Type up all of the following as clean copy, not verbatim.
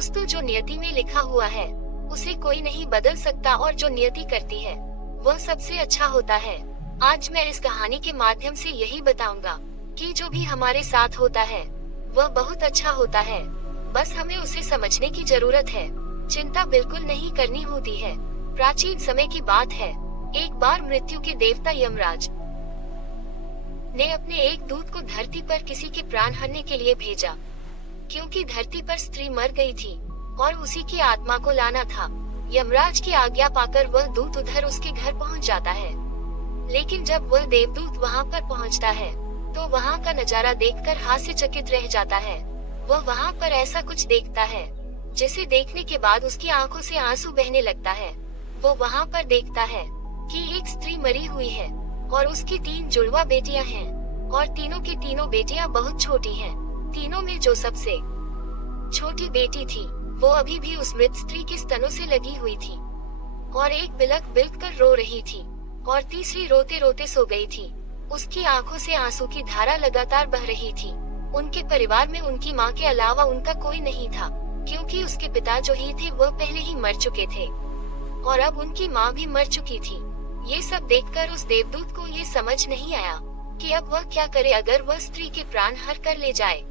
दोस्तों, जो नियति में लिखा हुआ है उसे कोई नहीं बदल सकता, और जो नियति करती है वह सबसे अच्छा होता है। आज मैं इस कहानी के माध्यम से यही बताऊंगा कि जो भी हमारे साथ होता है वह बहुत अच्छा होता है, बस हमें उसे समझने की जरूरत है। चिंता बिल्कुल नहीं करनी होती है। प्राचीन समय की बात है, एक बार मृत्यु के देवता यमराज ने अपने एक दूत को धरती पर किसी के प्राण हरने के लिए भेजा, क्योंकि धरती पर स्त्री मर गई थी और उसी की आत्मा को लाना था। यमराज की आज्ञा पाकर वह दूत उधर उसके घर पहुंच जाता है, लेकिन जब वह देवदूत वहां पर पहुंचता है तो वहां का नजारा देखकर हास्यचकित रह जाता है। वह वहां पर ऐसा कुछ देखता है जिसे देखने के बाद उसकी आंखों से आंसू बहने लगता है। वो वहां पर देखता है कि एक स्त्री मरी हुई है और उसकी 3 जुड़वा बेटियां हैं, और तीनों की तीनों बेटियां बहुत छोटी हैं। तीनों में जो सबसे छोटी बेटी थी वो अभी भी उस मृत स्त्री के स्तनों से लगी हुई थी, और एक बिलख बिलख कर रो रही थी, और तीसरी रोते रोते सो गई थी। उसकी आंखों से आंसू की धारा लगातार बह रही थी। उनके परिवार में उनकी माँ के अलावा उनका कोई नहीं था, क्योंकि उसके पिता जो ही थे वह पहले ही मर चुके थे, और अब उनकी माँ भी मर चुकी थी। ये सब देखकर उस देवदूत को ये समझ नहीं आया कि अब वह क्या करे। अगर वह स्त्री के प्राण हर कर ले जाए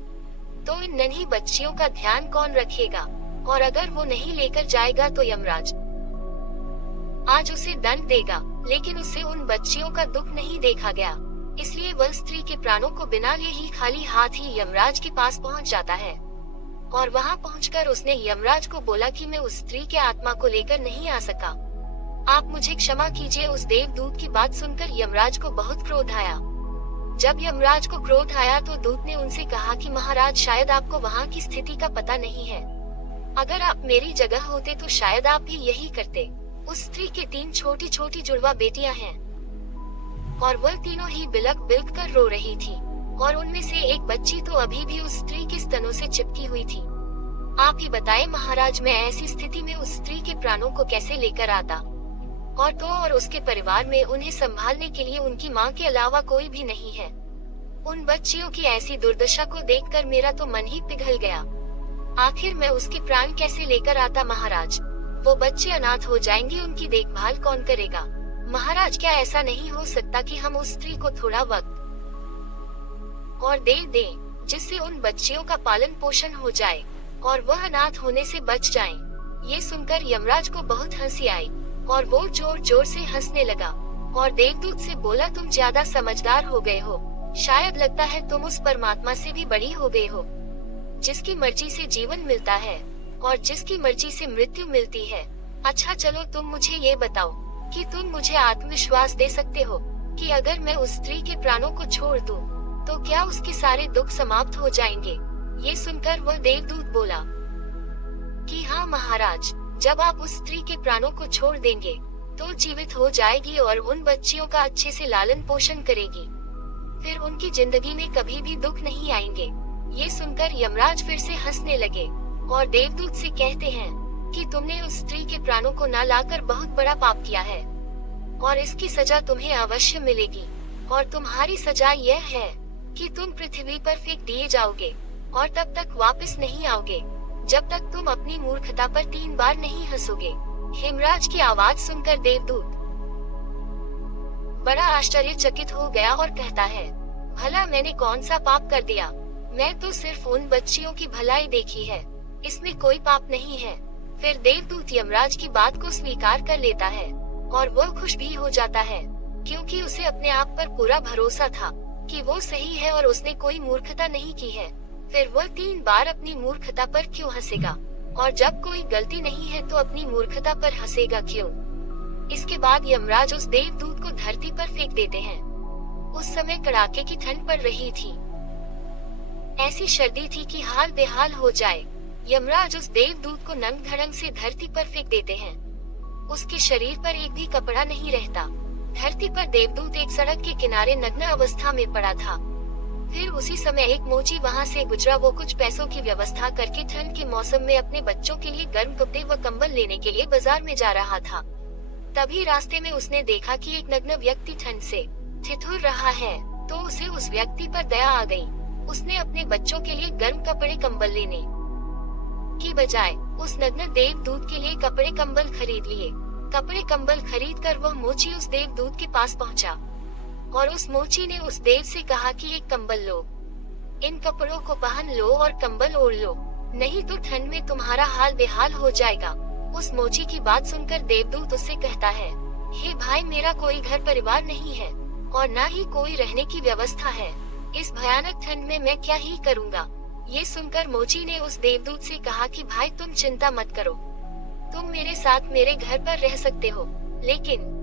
तो इन नन्ही बच्चियों का ध्यान कौन रखेगा, और अगर वो नहीं लेकर जाएगा तो यमराज आज उसे दंड देगा। लेकिन उससे उन बच्चियों का दुख नहीं देखा गया, इसलिए वह स्त्री के प्राणों को बिना लिए ही खाली हाथ ही यमराज के पास पहुंच जाता है। और वहां पहुंचकर उसने यमराज को बोला कि मैं उस स्त्री के आत्मा को लेकर नहीं आ सका, आप मुझे क्षमा कीजिए। उस देवदूत की बात सुनकर यमराज को बहुत क्रोध आया। जब यमराज को क्रोध आया तो दूत ने उनसे कहा कि महाराज, शायद आपको वहाँ की स्थिति का पता नहीं है। अगर आप मेरी जगह होते तो शायद आप भी यही करते। उस स्त्री के 3 छोटी छोटी जुड़वा बेटियां हैं, और वह तीनों ही बिलख बिलख कर रो रही थी, और उनमें से एक बच्ची तो अभी भी उस स्त्री के स्तनों से चिपकी हुई थी। आप ही बताएं महाराज, मैं ऐसी स्थिति में उस स्त्री के प्राणों को कैसे लेकर आता, और उसके परिवार में उन्हें संभालने के लिए उनकी माँ के अलावा कोई भी नहीं है। उन बच्चियों की ऐसी दुर्दशा को देखकर मेरा तो मन ही पिघल गया। आखिर मैं उसके प्राण कैसे लेकर आता महाराज? वो बच्चे अनाथ हो जाएंगे, उनकी देखभाल कौन करेगा? महाराज, क्या ऐसा नहीं हो सकता कि हम उस स्त्री को थोड़ा वक्त और दे दें, जिससे उन बच्चियों का पालन पोषण हो जाए और वह अनाथ होने से बच जाएं। ये सुनकर यमराज को बहुत हंसी आई और वो जोर जोर से हंसने लगा और देवदूत से बोला, तुम ज्यादा समझदार हो गए हो। शायद लगता है तुम उस परमात्मा से भी बड़ी हो गए हो, जिसकी मर्जी से जीवन मिलता है और जिसकी मर्जी से मृत्यु मिलती है। अच्छा चलो, तुम मुझे ये बताओ कि तुम मुझे आत्मविश्वास दे सकते हो कि अगर मैं उस स्त्री के प्राणों को छोड़ दूं, तो क्या उसके सारे दुख समाप्त हो जाएंगे? ये सुनकर वह देवदूत बोला कि हाँ महाराज, जब आप उस स्त्री के प्राणों को छोड़ देंगे तो जीवित हो जाएगी और उन बच्चियों का अच्छे से लालन पोषण करेगी। फिर उनकी जिंदगी में कभी भी दुख नहीं आएंगे। ये सुनकर यमराज फिर से हंसने लगे और देवदूत से कहते हैं कि तुमने उस स्त्री के प्राणों को न लाकर बहुत बड़ा पाप किया है और इसकी सजा तुम्हें अवश्य मिलेगी। और तुम्हारी सजा यह है कि तुम पृथ्वी पर फेंक दिए जाओगे और तब तक वापस नहीं आओगे जब तक तुम अपनी मूर्खता पर 3 बार नहीं हंसोगे। हेमराज की आवाज सुनकर देवदूत बड़ा आश्चर्यचकित हो गया और कहता है, भला मैंने कौन सा पाप कर दिया? मैं तो सिर्फ उन बच्चियों की भलाई देखी है, इसमें कोई पाप नहीं है। फिर देवदूत यमराज की बात को स्वीकार कर लेता है और वह खुश भी हो जाता है, क्योंकि उसे अपने आप पर पूरा भरोसा था कि वो सही है और उसने कोई मूर्खता नहीं की है। फिर वह 3 बार अपनी मूर्खता पर क्यों हंसेगा? और जब कोई गलती नहीं है तो अपनी मूर्खता पर हंसेगा क्यों? इसके बाद यमराज उस देवदूत को धरती पर फेंक देते हैं। उस समय कड़ाके की ठंड पड़ रही थी, ऐसी सर्दी थी कि हाल बेहाल हो जाए। यमराज उस देवदूत को नंग धड़ंग से धरती पर फेंक देते हैं। उसके शरीर पर एक भी कपड़ा नहीं रहता। धरती पर देवदूत एक सड़क के किनारे नग्न अवस्था में पड़ा था। फिर उसी समय एक मोची वहां से गुजरा। वो कुछ पैसों की व्यवस्था करके ठंड के मौसम में अपने बच्चों के लिए गर्म कपड़े व कंबल लेने के लिए बाजार में जा रहा था। तभी रास्ते में उसने देखा कि एक नग्न व्यक्ति ठंड से ठिठुर रहा है, तो उसे उस व्यक्ति पर दया आ गई। उसने अपने बच्चों के लिए गर्म कपड़े कंबल लेने की बजाय उस नग्न देवदूत के लिए कपड़े कंबल खरीद लिए। कपड़े कंबल खरीद कर वह मोची उस देवदूत के पास पहुंचा और उस मोची ने उस देव से कहा कि एक कंबल लो, इन कपड़ों को पहन लो और कंबल ओढ़ लो, नहीं तो ठंड में तुम्हारा हाल बेहाल हो जाएगा। उस मोची की बात सुनकर देवदूत उससे कहता है, हे भाई, मेरा कोई घर परिवार नहीं है और न ही कोई रहने की व्यवस्था है। इस भयानक ठंड में मैं क्या ही करूँगा। ये सुनकर मोची ने उस देवदूत से कहा कि भाई, तुम चिंता मत करो, तुम मेरे साथ मेरे घर पर रह सकते हो, लेकिन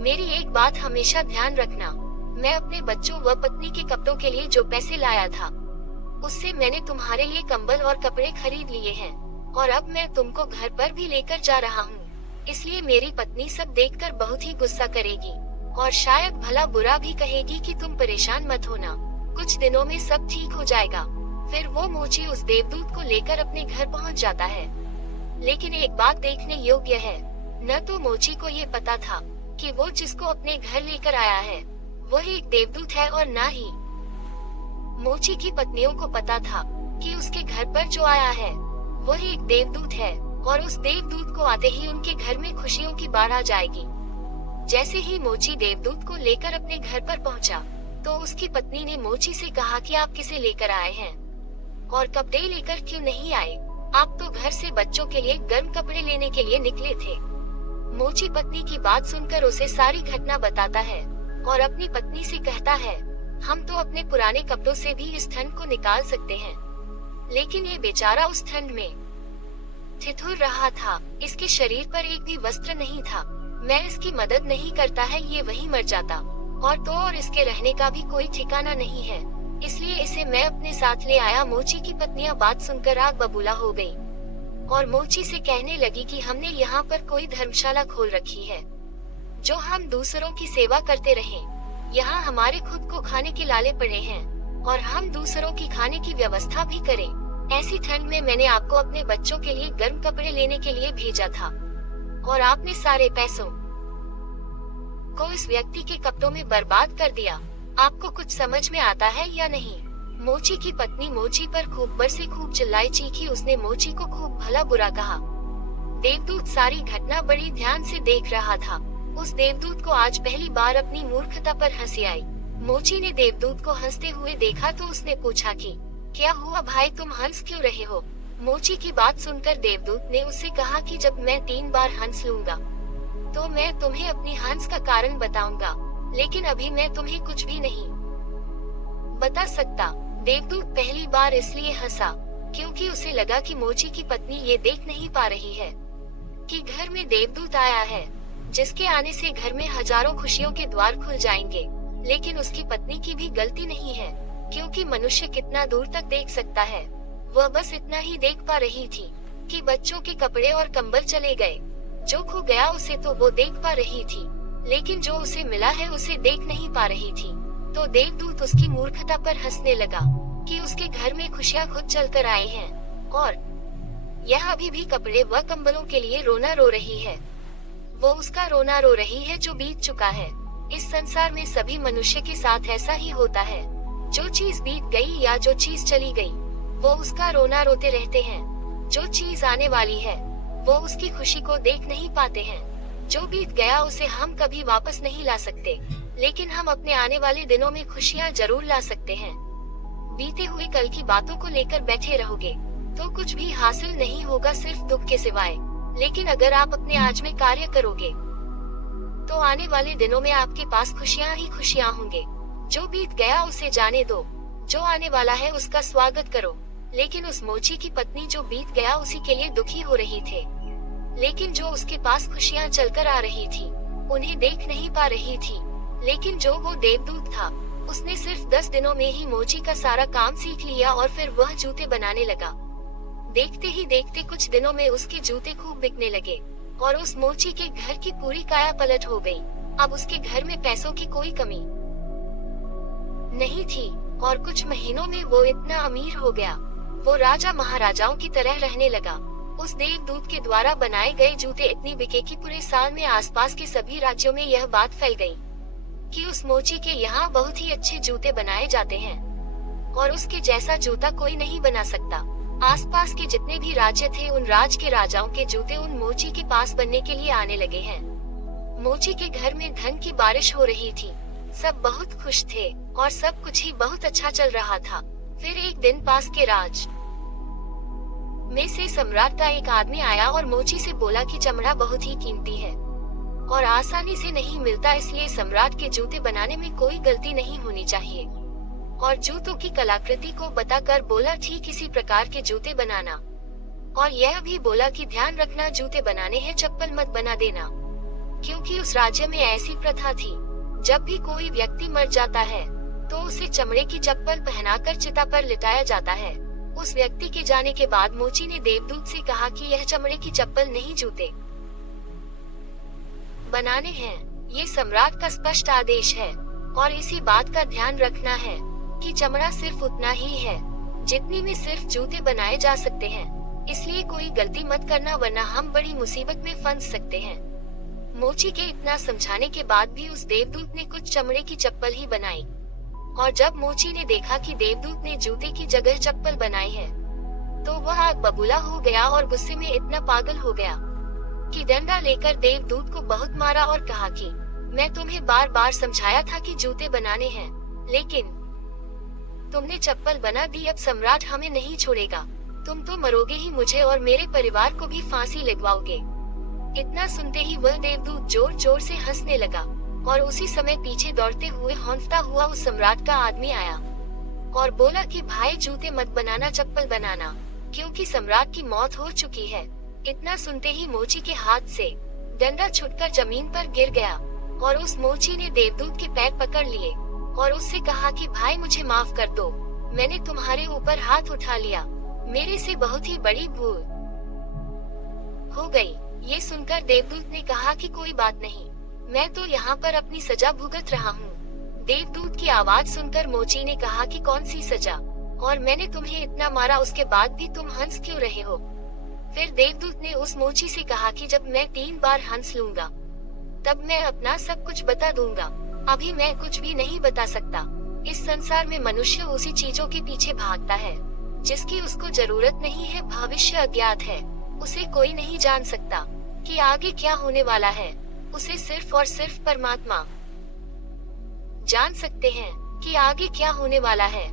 मेरी एक बात हमेशा ध्यान रखना, मैं अपने बच्चों व पत्नी के कपड़ों के लिए जो पैसे लाया था उससे मैंने तुम्हारे लिए कंबल और कपड़े खरीद लिए हैं और अब मैं तुमको घर पर भी लेकर जा रहा हूँ। इसलिए मेरी पत्नी सब देखकर बहुत ही गुस्सा करेगी और शायद भला बुरा भी कहेगी कि तुम परेशान मत होना, कुछ दिनों में सब ठीक हो जाएगा। फिर वो मोची उस देवदूत को लेकर अपने घर पहुँच जाता है। लेकिन एक बात देखने योग्य है, न तो मोची को ये पता था कि वो जिसको अपने घर लेकर आया है वह एक देवदूत है और न ही मोची की पत्नियों को पता था कि उसके घर पर जो आया है वह एक देवदूत है और उस देवदूत को आते ही उनके घर में खुशियों की बाढ़ आ जाएगी। जैसे ही मोची देवदूत को लेकर अपने घर पर पहुंचा, तो उसकी पत्नी ने मोची से कहा कि आप किसे लेकर आए हैं और कपड़े लेकर क्यों नहीं आए? आप तो घर से बच्चों के लिए गर्म कपड़े लेने के लिए निकले थे। मोची पत्नी की बात सुनकर उसे सारी घटना बताता है और अपनी पत्नी से कहता है, हम तो अपने पुराने कपड़ों से भी इस ठंड को निकाल सकते हैं, लेकिन ये बेचारा उस ठंड में ठिठुर रहा था, इसके शरीर पर एक भी वस्त्र नहीं था, मैं इसकी मदद नहीं करता है ये वहीं मर जाता और इसके रहने का भी कोई ठिकाना नहीं है, इसलिए इसे मैं अपने साथ ले आया। मोची की पत्नियां बात सुनकर आग बबूला हो गई और मोची से कहने लगी कि हमने यहाँ पर कोई धर्मशाला खोल रखी है जो हम दूसरों की सेवा करते रहें। यहाँ हमारे खुद को खाने के लाले पड़े हैं और हम दूसरों की खाने की व्यवस्था भी करें। ऐसी ठंड में मैंने आपको अपने बच्चों के लिए गर्म कपड़े लेने के लिए भेजा था और आपने सारे पैसों को इस व्यक्ति के कपड़ों में बर्बाद कर दिया। आपको कुछ समझ में आता है या नहीं? मोची की पत्नी मोची पर खूब बरसे, खूब चिल्लाई, चीखी। उसने मोची को खूब भला बुरा कहा। देवदूत सारी घटना बड़ी ध्यान से देख रहा था। उस देवदूत को आज पहली बार अपनी मूर्खता पर हंसी आई। मोची ने देवदूत को हंसते हुए देखा तो उसने पूछा कि क्या हुआ भाई, तुम हंस क्यों रहे हो? मोची की बात सुनकर देवदूत ने उससे कहा कि जब मैं 3 बार हंस लूंगा तो मैं तुम्हें अपनी हंस का कारण बताऊंगा, लेकिन अभी मैं तुम्हें कुछ भी नहीं बता सकता। देवदूत पहली बार इसलिए हंसा क्योंकि उसे लगा कि मोची की पत्नी ये देख नहीं पा रही है कि घर में देवदूत आया है जिसके आने से घर में हजारों खुशियों के द्वार खुल जाएंगे। लेकिन उसकी पत्नी की भी गलती नहीं है, क्योंकि मनुष्य कितना दूर तक देख सकता है। वह बस इतना ही देख पा रही थी कि बच्चों के कपड़े और कंबल चले गए। जो खो गया उसे तो वो देख पा रही थी, लेकिन जो उसे मिला है उसे देख नहीं पा रही थी। तो देवदूत उसकी मूर्खता पर हंसने लगा कि उसके घर में खुशियां खुद चलकर आए हैं और यह अभी भी कपड़े व कंबलों के लिए रोना रो रही है। वो उसका रोना रो रही है जो बीत चुका है। इस संसार में सभी मनुष्य के साथ ऐसा ही होता है। जो चीज बीत गई या जो चीज चली गई वो उसका रोना रोते रहते हैं। जो चीज आने वाली है वो उसकी खुशी को देख नहीं पाते हैं। जो बीत गया उसे हम कभी वापस नहीं ला सकते, लेकिन हम अपने आने वाले दिनों में खुशियाँ जरूर ला सकते हैं। बीते हुए कल की बातों को लेकर बैठे रहोगे तो कुछ भी हासिल नहीं होगा, सिर्फ दुख के सिवाय। लेकिन अगर आप अपने आज में कार्य करोगे तो आने वाले दिनों में आपके पास खुशियाँ ही खुशियाँ होंगे। जो बीत गया उसे जाने दो, जो आने वाला है उसका स्वागत करो। लेकिन उस मोची की पत्नी जो बीत गया उसी के लिए दुखी हो रही थे, लेकिन जो उसके पास खुशियाँ चलकर आ रही थी उन्हें देख नहीं पा रही थी। लेकिन जो वो देवदूत था उसने सिर्फ 10 दिनों में ही मोची का सारा काम सीख लिया और फिर वह जूते बनाने लगा। देखते ही देखते कुछ दिनों में उसके जूते खूब बिकने लगे और उस मोची के घर की पूरी काया पलट हो गई। अब उसके घर में पैसों की कोई कमी नहीं थी और कुछ महीनों में वो इतना अमीर हो गया, वो राजा महाराजाओं की तरह रहने लगा। उस देवदूत के द्वारा बनाए गए जूते इतनी बिके कि पूरे साल में आसपास के सभी राज्यों में यह बात फैल गई कि उस मोची के यहाँ बहुत ही अच्छे जूते बनाए जाते हैं और उसके जैसा जूता कोई नहीं बना सकता। आसपास के जितने भी राज्य थे उन राज्य के राजाओं के जूते उन मोची के पास बनने के लिए आने लगे हैं। मोची के घर में धन की बारिश हो रही थी। सब बहुत खुश थे और सब कुछ ही बहुत अच्छा चल रहा था। फिर एक दिन पास के राज में से सम्राट का एक आदमी आया और मोची से बोला कि चमड़ा बहुत ही कीमती है और आसानी से नहीं मिलता, इसलिए सम्राट के जूते बनाने में कोई गलती नहीं होनी चाहिए। और जूतों की कलाकृति को बताकर बोला ठीक इसी प्रकार के जूते बनाना। और यह भी बोला कि ध्यान रखना जूते बनाने हैं, चप्पल मत बना देना, क्योंकि उस राज्य में ऐसी प्रथा थी जब भी कोई व्यक्ति मर जाता है तो उसे चमड़े की चप्पल पहनाकर चिता पर लिटाया जाता है। उस व्यक्ति के जाने के बाद मोची ने देवदूत से कहा कि यह चमड़े की चप्पल नहीं जूते बनाने हैं, ये सम्राट का स्पष्ट आदेश है। और इसी बात का ध्यान रखना है कि चमड़ा सिर्फ उतना ही है जितनी में सिर्फ जूते बनाए जा सकते हैं, इसलिए कोई गलती मत करना वरना हम बड़ी मुसीबत में फंस सकते हैं। मोची के इतना समझाने के बाद भी उस देवदूत ने कुछ चमड़े की चप्पल ही बनाई। और जब मोची ने देखा कि देवदूत ने जूते की जगह चप्पल बनाई है तो वह आग बबूला हो गया और गुस्से में इतना पागल हो गया कि डंडा लेकर देवदूत को बहुत मारा और कहा कि मैं तुम्हें बार बार समझाया था कि जूते बनाने हैं, लेकिन तुमने चप्पल बना दी। अब सम्राट हमें नहीं छोड़ेगा, तुम तो मरोगे ही, मुझे और मेरे परिवार को भी फांसी लगवाओगे। इतना सुनते ही वह देवदूत जोर जोर से हंसने लगा और उसी समय पीछे दौड़ते हुए हौंफता हुआ उस सम्राट का आदमी आया और बोला कि भाई जूते मत बनाना, चप्पल बनाना, क्योंकि सम्राट की मौत हो चुकी है। इतना सुनते ही मोची के हाथ से डंडा छुटकर जमीन पर गिर गया और उस मोची ने देवदूत के पैर पकड़ लिए और उससे कहा कि भाई मुझे माफ कर दो, मैंने तुम्हारे ऊपर हाथ उठा लिया, मेरे से बहुत ही बड़ी भूल हो गई। ये सुनकर देवदूत ने कहा कि कोई बात नहीं, मैं तो यहाँ पर अपनी सजा भुगत रहा हूँ। देवदूत की आवाज सुनकर मोची ने कहा कि कौन सी सजा, और मैंने तुम्हें इतना मारा उसके बाद भी तुम हंस क्यों रहे हो। फिर देवदूत ने उस मोची से कहा कि जब मैं 3 बार हंस लूंगा तब मैं अपना सब कुछ बता दूंगा, अभी मैं कुछ भी नहीं बता सकता। इस संसार में मनुष्य उसी चीजों के पीछे भागता है जिसकी उसको जरूरत नहीं है। भविष्य अज्ञात है, उसे कोई नहीं जान सकता कि आगे क्या होने वाला है, उसे सिर्फ और सिर्फ परमात्मा जान सकते हैं कि आगे क्या होने वाला है।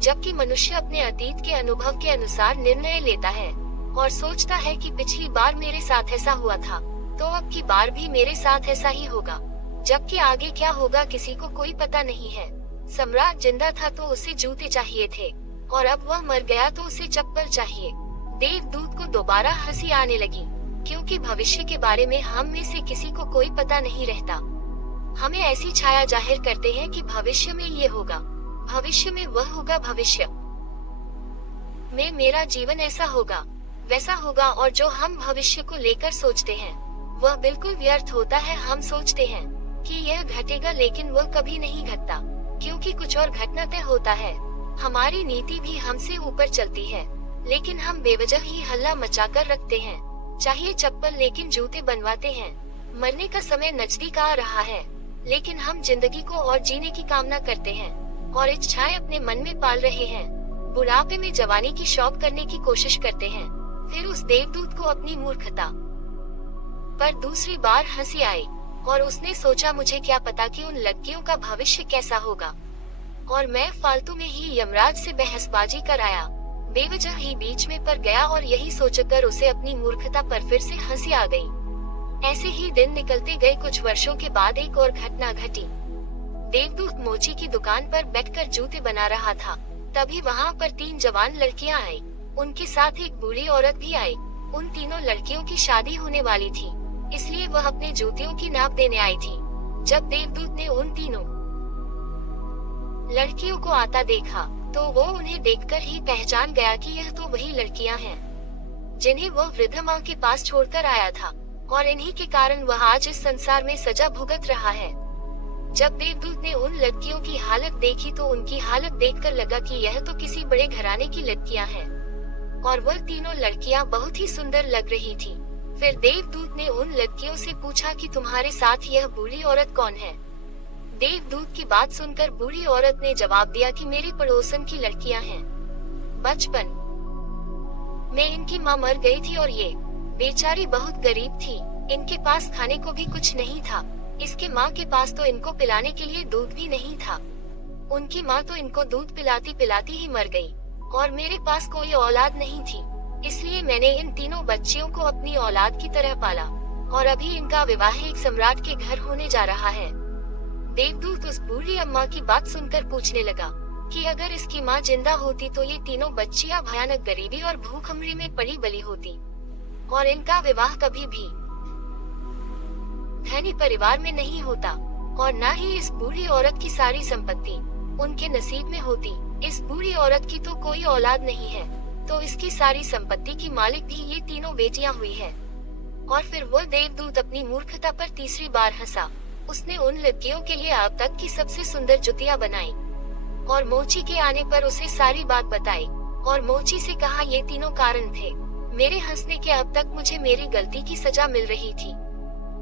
जबकि मनुष्य अपने अतीत के अनुभव के अनुसार निर्णय लेता है और सोचता है कि पिछली बार मेरे साथ ऐसा हुआ था तो अब की बार भी मेरे साथ ऐसा ही होगा, जबकि आगे क्या होगा किसी को कोई पता नहीं है। सम्राट जिंदा था तो उसे जूते चाहिए थे और अब वह मर गया तो उसे चप्पल चाहिए। देवदूत को दोबारा हंसी आने लगी, क्योंकि भविष्य के बारे में हम में से किसी को कोई पता नहीं रहता। हमें ऐसी छाया जाहिर करते हैं कि भविष्य में ये होगा, भविष्य में वह होगा, भविष्य में मेरा जीवन ऐसा होगा, वैसा होगा, और जो हम भविष्य को लेकर सोचते हैं वह बिल्कुल व्यर्थ होता है। हम सोचते हैं कि यह घटेगा लेकिन वह कभी नहीं घटता, क्योंकि कुछ और घटना तय होता है। हमारी नीति भी हमसे ऊपर चलती है लेकिन हम बेवजह ही हल्ला मचाकर रखते हैं। चाहिए चप्पल लेकिन जूते बनवाते हैं। मरने का समय नजदीक आ रहा है लेकिन हम जिंदगी को और जीने की कामना करते हैं और इच्छाएं अपने मन में पाल रहे हैं। बुढ़ापे में जवानी की शौक करने की कोशिश करते हैं। फिर उस देवदूत को अपनी मूर्खता पर दूसरी बार हंसी आई और उसने सोचा मुझे क्या पता कि उन लड़कियों का भविष्य कैसा होगा, और मैं फालतू में ही यमराज से बहसबाजी कर आया, बेवजह ही बीच में पड़ गया। और यही सोचकर उसे अपनी मूर्खता पर फिर से हंसी आ गई। ऐसे ही दिन निकलते गए। कुछ वर्षों के बाद एक और घटना घटी। देवदूत मोची की दुकान पर बैठकर जूते बना रहा था, तभी वहाँ पर 3 जवान लड़कियाँ आई, उनके साथ एक बूढ़ी औरत भी आई। उन तीनों लड़कियों की शादी होने वाली थी, इसलिए वह अपने जूतियों की नाप देने आई थी। जब देवदूत ने उन तीनों लड़कियों को आता देखा तो वो उन्हें देखकर ही पहचान गया कि यह तो वही लड़कियां हैं जिन्हें वह वृद्ध माँ के पास छोड़कर आया था, और इन्हीं के कारण वह आज इस संसार में सजा भुगत रहा है। जब देवदूत ने उन लड़कियों की हालत देखी तो उनकी हालत देखकर लगा कि यह तो किसी बड़े घराने की लड़कियां हैं, और वह तीनों लड़कियां बहुत ही सुंदर लग रही थी। फिर देवदूत ने उन लड़कियों से पूछा कि तुम्हारे साथ यह बूढ़ी औरत कौन है। देवदूत की बात सुनकर बूढ़ी औरत ने जवाब दिया कि मेरे पड़ोसन की लड़कियां हैं। बचपन मैं इनकी माँ मर गई थी और ये बेचारी बहुत गरीब थी। इनके पास खाने को भी कुछ नहीं था। इसके माँ के पास तो इनको पिलाने के लिए दूध भी नहीं था। उनकी माँ तो इनको दूध पिलाती पिलाती ही मर गई और मेरे पास कोई औलाद नहीं थी। इसलिए मैंने इन तीनों बच्चियों को अपनी औलाद की तरह पाला और अभी इनका विवाह एक सम्राट के घर होने जा रहा है। देवदूत उस बूढ़ी अम्मा की बात सुनकर पूछने लगा कि अगर इसकी माँ जिंदा होती तो ये तीनों बच्चियां भयानक गरीबी और भूखमरी में पड़ी बली होती और इनका विवाह कभी भी धनी परिवार में नहीं होता और न ही इस बूढ़ी औरत की सारी संपत्ति उनके नसीब में होती। इस बूढ़ी औरत की तो कोई औलाद नहीं है, तो इसकी सारी संपत्ति की मालिक भी ये तीनों बेटियां हुई है। और फिर वो देवदूत अपनी मूर्खता पर तीसरी बार हंसा। उसने उन लड़कियों के लिए अब तक की सबसे सुंदर जुतियां बनाई और मोची के आने पर उसे सारी बात बताई और मोची से कहा ये तीनों कारण थे मेरे हंसने के। अब तक मुझे मेरी गलती की सजा मिल रही थी।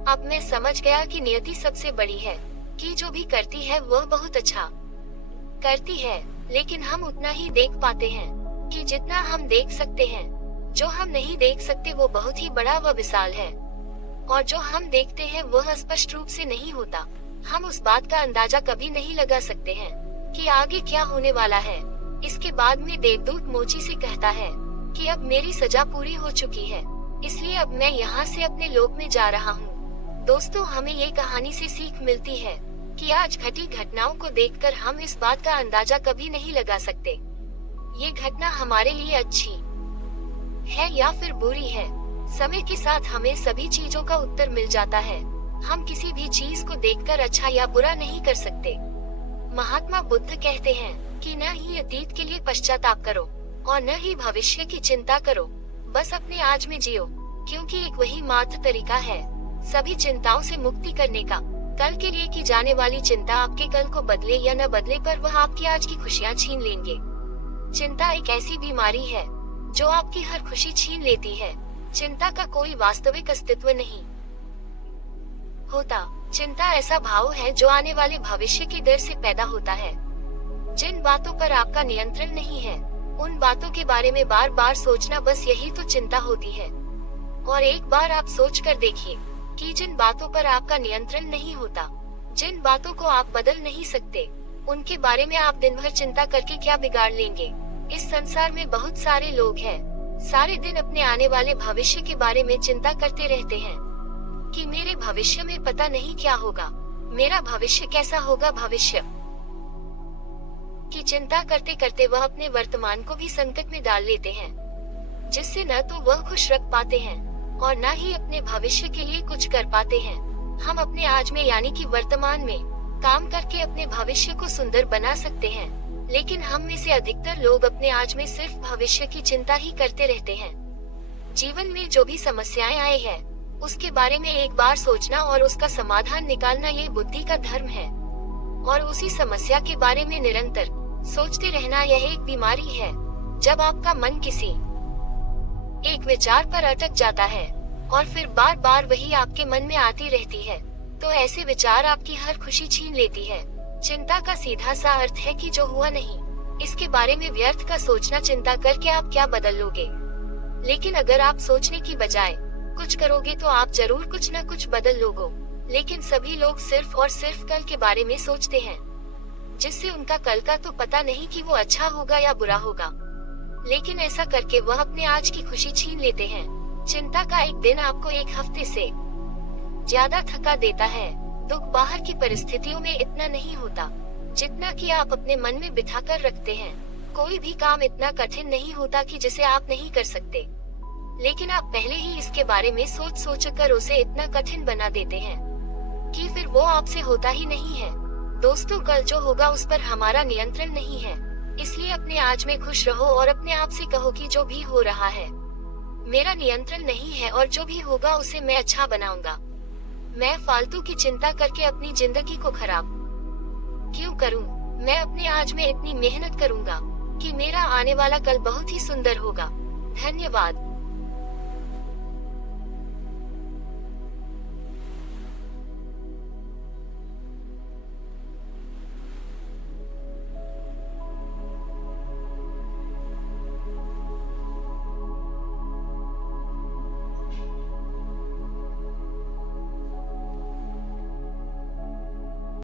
अब मैं समझ गया कि नियति सबसे बड़ी है, कि जो भी करती है वह बहुत अच्छा करती है, लेकिन हम उतना ही देख पाते हैं कि जितना हम देख सकते हैं। जो हम नहीं देख सकते वो बहुत ही बड़ा व विशाल है और जो हम देखते हैं वह स्पष्ट रूप से नहीं होता। हम उस बात का अंदाजा कभी नहीं लगा सकते हैं कि आगे क्या होने वाला है। इसके बाद में देवदूत मोची से कहता है कि अब मेरी सजा पूरी हो चुकी है, इसलिए अब मैं यहाँ से अपने लोक में जा रहा हूँ। दोस्तों, हमें ये कहानी से सीख मिलती है कि आज घटी घटनाओं को देखकर हम इस बात का अंदाजा कभी नहीं लगा सकते ये घटना हमारे लिए अच्छी है या फिर बुरी है। समय के साथ हमें सभी चीजों का उत्तर मिल जाता है। हम किसी भी चीज को देखकर अच्छा या बुरा नहीं कर सकते। महात्मा बुद्ध कहते हैं कि न ही अतीत के लिए पश्चाताप करो और न ही भविष्य की चिंता करो, बस अपने आज में जियो, क्योंकि एक वही मात्र तरीका है सभी चिंताओं से मुक्ति करने का। कल के लिए की जाने वाली चिंता आपके कल को बदले या न बदले पर वह आपकी आज की खुशियाँ छीन लेंगे। चिंता एक ऐसी बीमारी है जो आपकी हर खुशी छीन लेती है। चिंता का कोई वास्तविक अस्तित्व नहीं होता। चिंता ऐसा भाव है जो आने वाले भविष्य के डर से पैदा होता है। जिन बातों पर आपका नियंत्रण नहीं है उन बातों के बारे में बार बार सोचना, बस यही तो चिंता होती है। और एक बार आप सोच कर देखिए कि जिन बातों पर आपका नियंत्रण नहीं होता, जिन बातों को आप बदल नहीं सकते, उनके बारे में आप दिन भर चिंता करके क्या बिगाड़ लेंगे। इस संसार में बहुत सारे लोग हैं, सारे दिन अपने आने वाले भविष्य के बारे में चिंता करते रहते हैं कि मेरे भविष्य में पता नहीं क्या होगा, मेरा भविष्य कैसा होगा। भविष्य की चिंता करते करते वह अपने वर्तमान को भी संकट में डाल लेते हैं, जिससे न तो वह खुश रख पाते हैं और न ही अपने भविष्य के लिए कुछ कर पाते हैं। हम अपने आज में यानी कि वर्तमान में काम करके अपने भविष्य को सुंदर बना सकते हैं, लेकिन हम में से अधिकतर लोग अपने आज में सिर्फ भविष्य की चिंता ही करते रहते हैं। जीवन में जो भी समस्याएं आए हैं उसके बारे में एक बार सोचना और उसका समाधान निकालना ये बुद्धि का धर्म है, और उसी समस्या के बारे में निरंतर सोचते रहना यह एक बीमारी है। जब आपका मन किसी एक विचार पर अटक जाता है और फिर बार बार वही आपके मन में आती रहती है, तो ऐसे विचार आपकी हर खुशी छीन लेती है। चिंता का सीधा सा अर्थ है कि जो हुआ नहीं इसके बारे में व्यर्थ का सोचना। चिंता करके आप क्या बदल लोगे, लेकिन अगर आप सोचने की बजाय कुछ करोगे तो आप जरूर कुछ न कुछ बदल लोगे। लेकिन सभी लोग सिर्फ और सिर्फ कल के बारे में सोचते हैं, जिससे उनका कल का तो पता नहीं कि वो अच्छा होगा या बुरा होगा, लेकिन ऐसा करके वह अपने आज की खुशी छीन लेते हैं। चिंता का एक दिन आपको एक हफ्ते से ज्यादा थका देता है। दुख बाहर की परिस्थितियों में इतना नहीं होता जितना कि आप अपने मन में बिठा कर रखते हैं। कोई भी काम इतना कठिन नहीं होता कि जिसे आप नहीं कर सकते, लेकिन आप पहले ही इसके बारे में सोच कर उसे इतना कठिन बना देते हैं कि फिर वो आपसे होता ही नहीं है। दोस्तों, कल जो होगा उस पर हमारा नियंत्रण नहीं है, इसलिए अपने आज में खुश रहो और अपने आप से कहो कि जो भी हो रहा है मेरा नियंत्रण नहीं है और जो भी होगा उसे मैं अच्छा बनाऊंगा। मैं फालतू की चिंता करके अपनी जिंदगी को खराब क्यों करूं? मैं अपने आज में इतनी मेहनत करूंगा कि मेरा आने वाला कल बहुत ही सुंदर होगा। धन्यवाद।